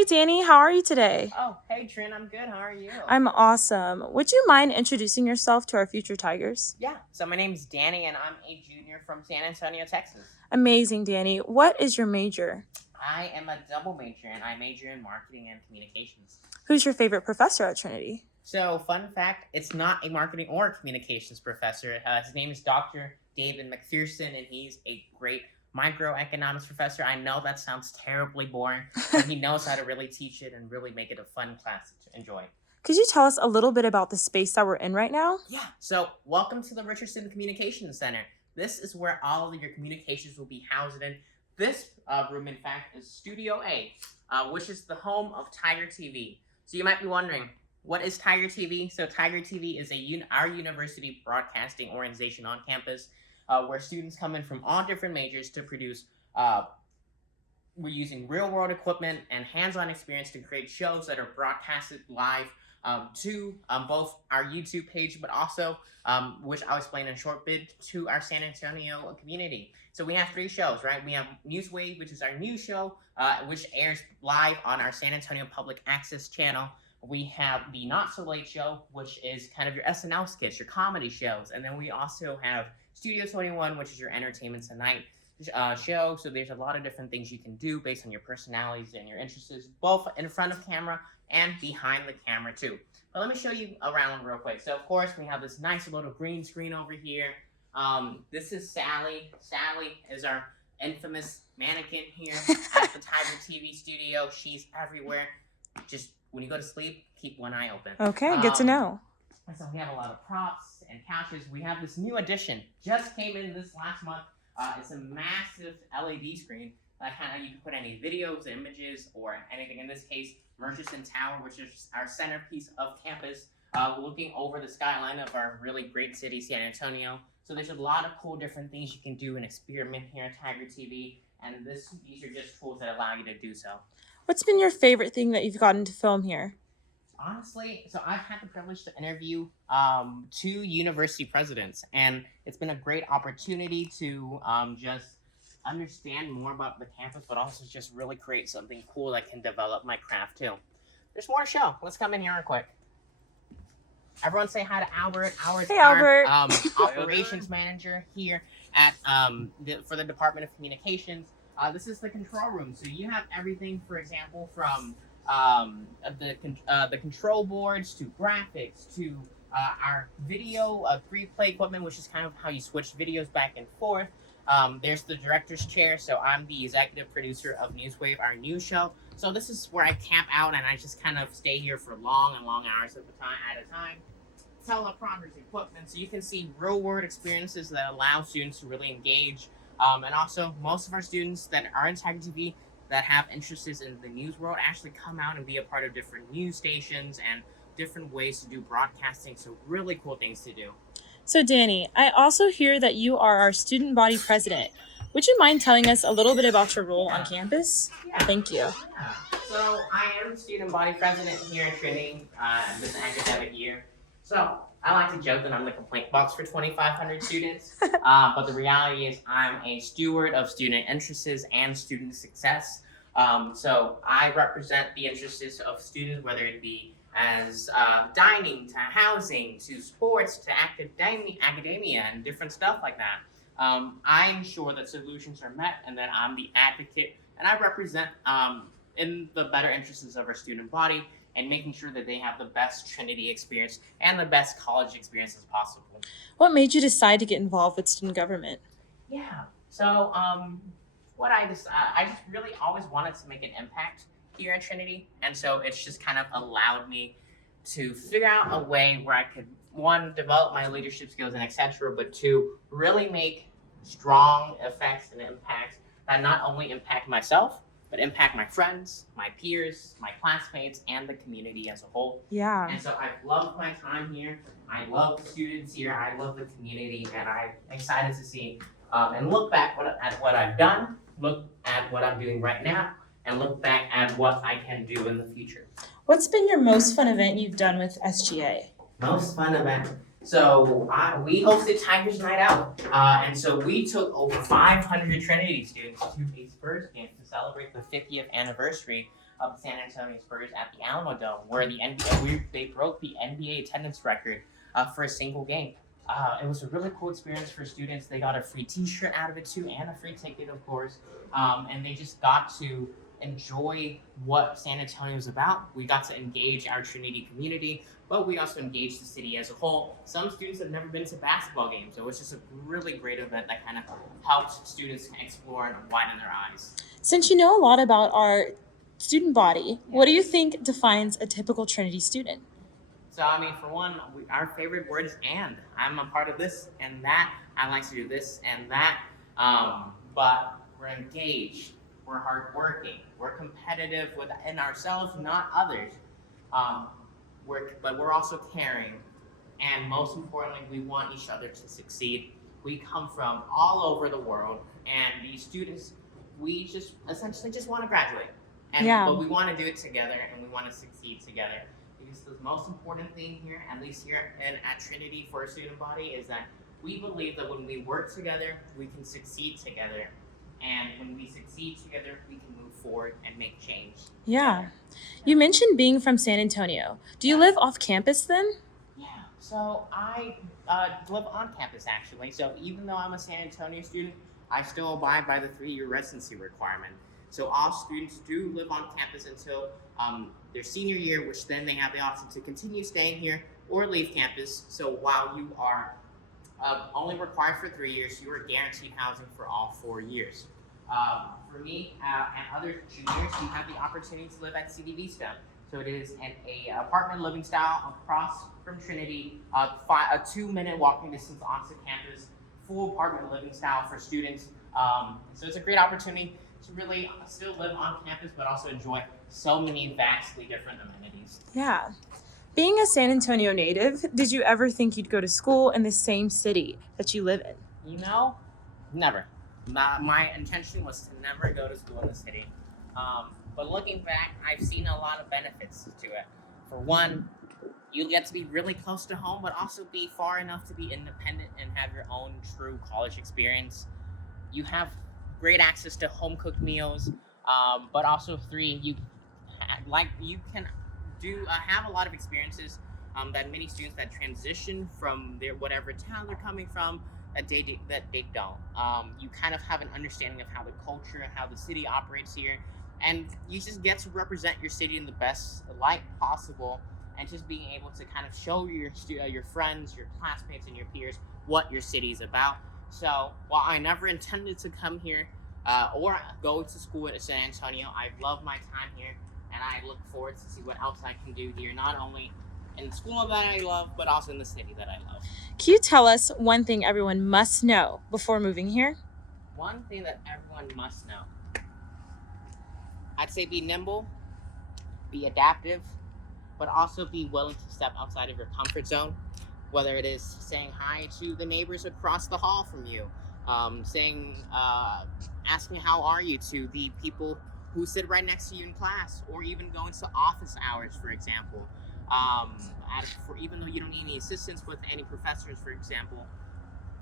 Hi, Danny. How are you today? Oh, hey Trin, I'm good. How are you? I'm awesome. Would you mind introducing yourself to our future Tigers? Yeah, so my name's Danny and I'm a junior from San Antonio, Texas. Amazing, Danny. What is your major? I am a double major and I major in marketing and communications. Who's your favorite professor at Trinity? So, fun fact, it's not a marketing or communications professor. His name is Dr. David McPherson and he's a great microeconomics professor. I know that sounds terribly boring, but he knows how to really teach it and really make it a fun class to enjoy. Could you tell us a little bit about the space that we're in right now? Yeah, so welcome to the Richardson Communications Center. This is where all of your communications will be housed in. This room, in fact, is Studio A, which is the home of Tiger TV. So you might be wondering, what is Tiger TV? So Tiger TV is our university broadcasting organization on campus where students come in from all different majors to produce. We're using real-world equipment and hands-on experience to create shows that are broadcasted live to both our YouTube page, but also, which I'll explain in a short bit, to our San Antonio community. So we have 3 shows, right? We have Newswave, which is our news show, which airs live on our San Antonio Public Access channel. We have the Not So Late Show, which is kind of your SNL skits, your comedy shows. And then we also have Studio 21, which is your Entertainment Tonight show. So there's a lot of different things you can do based on your personalities and your interests, both in front of camera and behind the camera too. But let me show you around real quick. So of course we have this nice little green screen over here. This is Sally. Sally is our infamous mannequin here at the Tiger TV studio. She's everywhere. Just when you go to sleep, keep one eye open. Okay, good to know. So we have a lot of props and couches. We have this new addition. Just came in this last month. It's a massive LED screen that you can put any videos, images, or anything. In this case, Richardson Tower, which is our centerpiece of campus, looking over the skyline of our really great city, San Antonio. So there's a lot of cool different things you can do and experiment here at Tiger TV, and these are just tools that allow you to do so. What's been your favorite thing that you've gotten to film here? Honestly, so I've had the privilege to interview 2 university presidents, and it's been a great opportunity to just understand more about the campus, but also just really create something cool that can develop my craft too. There's more to show. Let's come in here real quick. Everyone say hi to Albert. Albert's Hey, Albert. our operations manager here at for the Department of Communications. This is the control room. So you have everything, for example, from the control boards to graphics to our video replay equipment, which is kind of how you switch videos back and forth. There's the director's chair, so I'm the executive producer of Newswave, our news show. So this is where I camp out and I just kind of stay here for long and long hours at a time. Teleprompters, equipment, so you can see real-world experiences that allow students to really engage. And also, most of our students that are in Tiger TV that have interests in the news world actually come out and be a part of different news stations and different ways to do broadcasting. So really cool things to do. So, Danny, I also hear that you are our student body president. Would you mind telling us a little bit about your role on campus? Yeah. Thank you. Yeah. So I am student body president here at Trinity this academic year. So I like to joke that I'm the complaint box for 2,500 students, but the reality is I'm a steward of student interests and student success. So I represent the interests of students, whether it be as dining to housing to sports to academia and different stuff like that. I ensure that solutions are met and that I'm the advocate and I represent in the better interests of our student body and making sure that they have the best Trinity experience and the best college experience as possible. What made you decide to get involved with student government? Yeah, so I just really always wanted to make an impact here at Trinity, and so it's just kind of allowed me to figure out a way where I could, 1, develop my leadership skills and etc., but 2, really make strong effects and impacts that not only impact myself, but impact my friends, my peers, my classmates, and the community as a whole. Yeah. And so I've loved my time here. I love the students here. I love the community, and I'm excited to see and look back at what I've done, look at what I'm doing right now, and look back at what I can do in the future. What's been your most fun event you've done with SGA? Most fun event. So we hosted Tigers Night Out, and so we took over 500 Trinity students to a Spurs game to celebrate the 50th anniversary of the San Antonio Spurs at the Alamo Dome, where they broke the NBA attendance record for a single game. It was a really cool experience for students. They got a free T-shirt out of it too, and a free ticket, of course. And they just got to enjoy what San Antonio is about. We got to engage our Trinity community, but we also engaged the city as a whole. Some students have never been to basketball games, so it's just a really great event that kind of helps students explore and widen their eyes. Since you know a lot about our student body, what do you think defines a typical Trinity student? So, I mean, for one, our favorite word is and. I'm a part of this and that. I like to do this and that. But we're engaged. We're hardworking. We're competitive within ourselves, not others. But we're also caring. And most importantly, we want each other to succeed. We come from all over the world. And these students, we just essentially just want to graduate. But we want to do it together and we want to succeed together. Because the most important thing here, at least here at Trinity for a student body, is that we believe that when we work together, we can succeed together. And when we succeed together, we can move forward and make change. Yeah. You mentioned being from San Antonio. Do you live off campus then? Yeah. So I live on campus, actually. So even though I'm a San Antonio student, I still abide by the 3-year residency requirement. So all students do live on campus until their senior year, which then they have the option to continue staying here or leave campus. So while you are only required for 3 years, you are guaranteed housing for all 4 years. For me and other juniors, we have the opportunity to live at CD Vista. So it is an apartment living style across from Trinity, a 2-minute walking distance onto campus, full apartment living style for students. So it's a great opportunity to really still live on campus, but also enjoy so many vastly different amenities. Yeah. Being a San Antonio native, did you ever think you'd go to school in the same city that you live in? You know, never. My intention was to never go to school in the city. But looking back, I've seen a lot of benefits to it. For one, you get to be really close to home, but also be far enough to be independent and have your own true college experience. You have great access to home-cooked meals, but also 3, you can have a lot of experiences that many students that transition from their whatever town they're coming from that they don't. You kind of have an understanding of how the culture and how the city operates here, and you just get to represent your city in the best light possible, and just being able to kind of show your friends, your classmates, and your peers what your city is about. So while I never intended to come here or go to school at San Antonio, I love my time here, and I look forward to see what else I can do here, not only in the school that I love, but also in the city that I love. Can you tell us one thing everyone must know before moving here? One thing that everyone must know. I'd say be nimble, be adaptive, but also be willing to step outside of your comfort zone. Whether it is saying hi to the neighbors across the hall from you, asking how are you to the people who sit right next to you in class, or even going to office hours, for example. Even though you don't need any assistance with any professors, for example,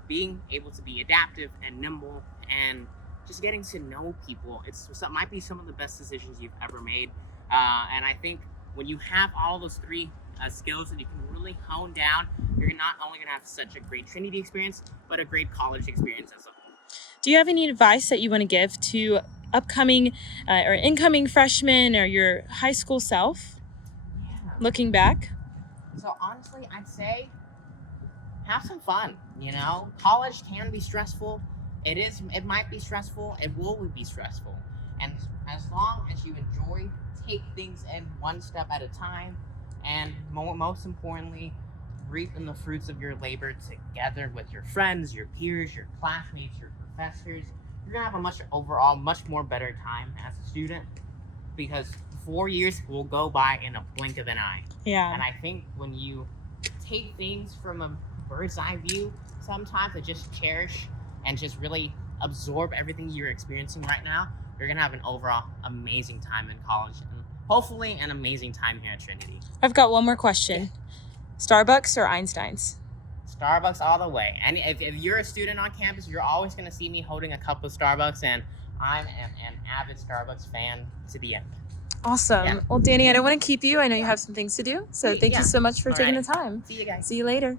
being able to be adaptive and nimble and just getting to know people, might be some of the best decisions you've ever made. And I think when you have all those 3 skills that you can really hone down, you're not only going to have such a great Trinity experience, but a great college experience as a whole. Do you have any advice that you want to give to upcoming or incoming freshmen or your high school self? Yeah. Looking back? So honestly, I'd say have some fun. You know, college can be stressful. It might be stressful. It will be stressful. And as long as you enjoy, take things in one step at a time, and most importantly, reaping the fruits of your labor together with your friends, your peers, your classmates, your professors, you're gonna have a much more better time as a student, because 4 years will go by in a blink of an eye. Yeah. And I think when you take things from a bird's eye view, sometimes to just cherish and just really absorb everything you're experiencing right now, you're gonna have an overall amazing time in college, and hopefully an amazing time here at Trinity. I've got one more question. Starbucks or Einstein's? Starbucks all the way. And if you're a student on campus, you're always going to see me holding a cup of Starbucks, and I am an avid Starbucks fan to the end. Awesome. Yeah. Well, Danny, I don't want to keep you. I know you have some things to do. So Great, thank yeah. you so much for All taking right. the time. See you guys. See you later.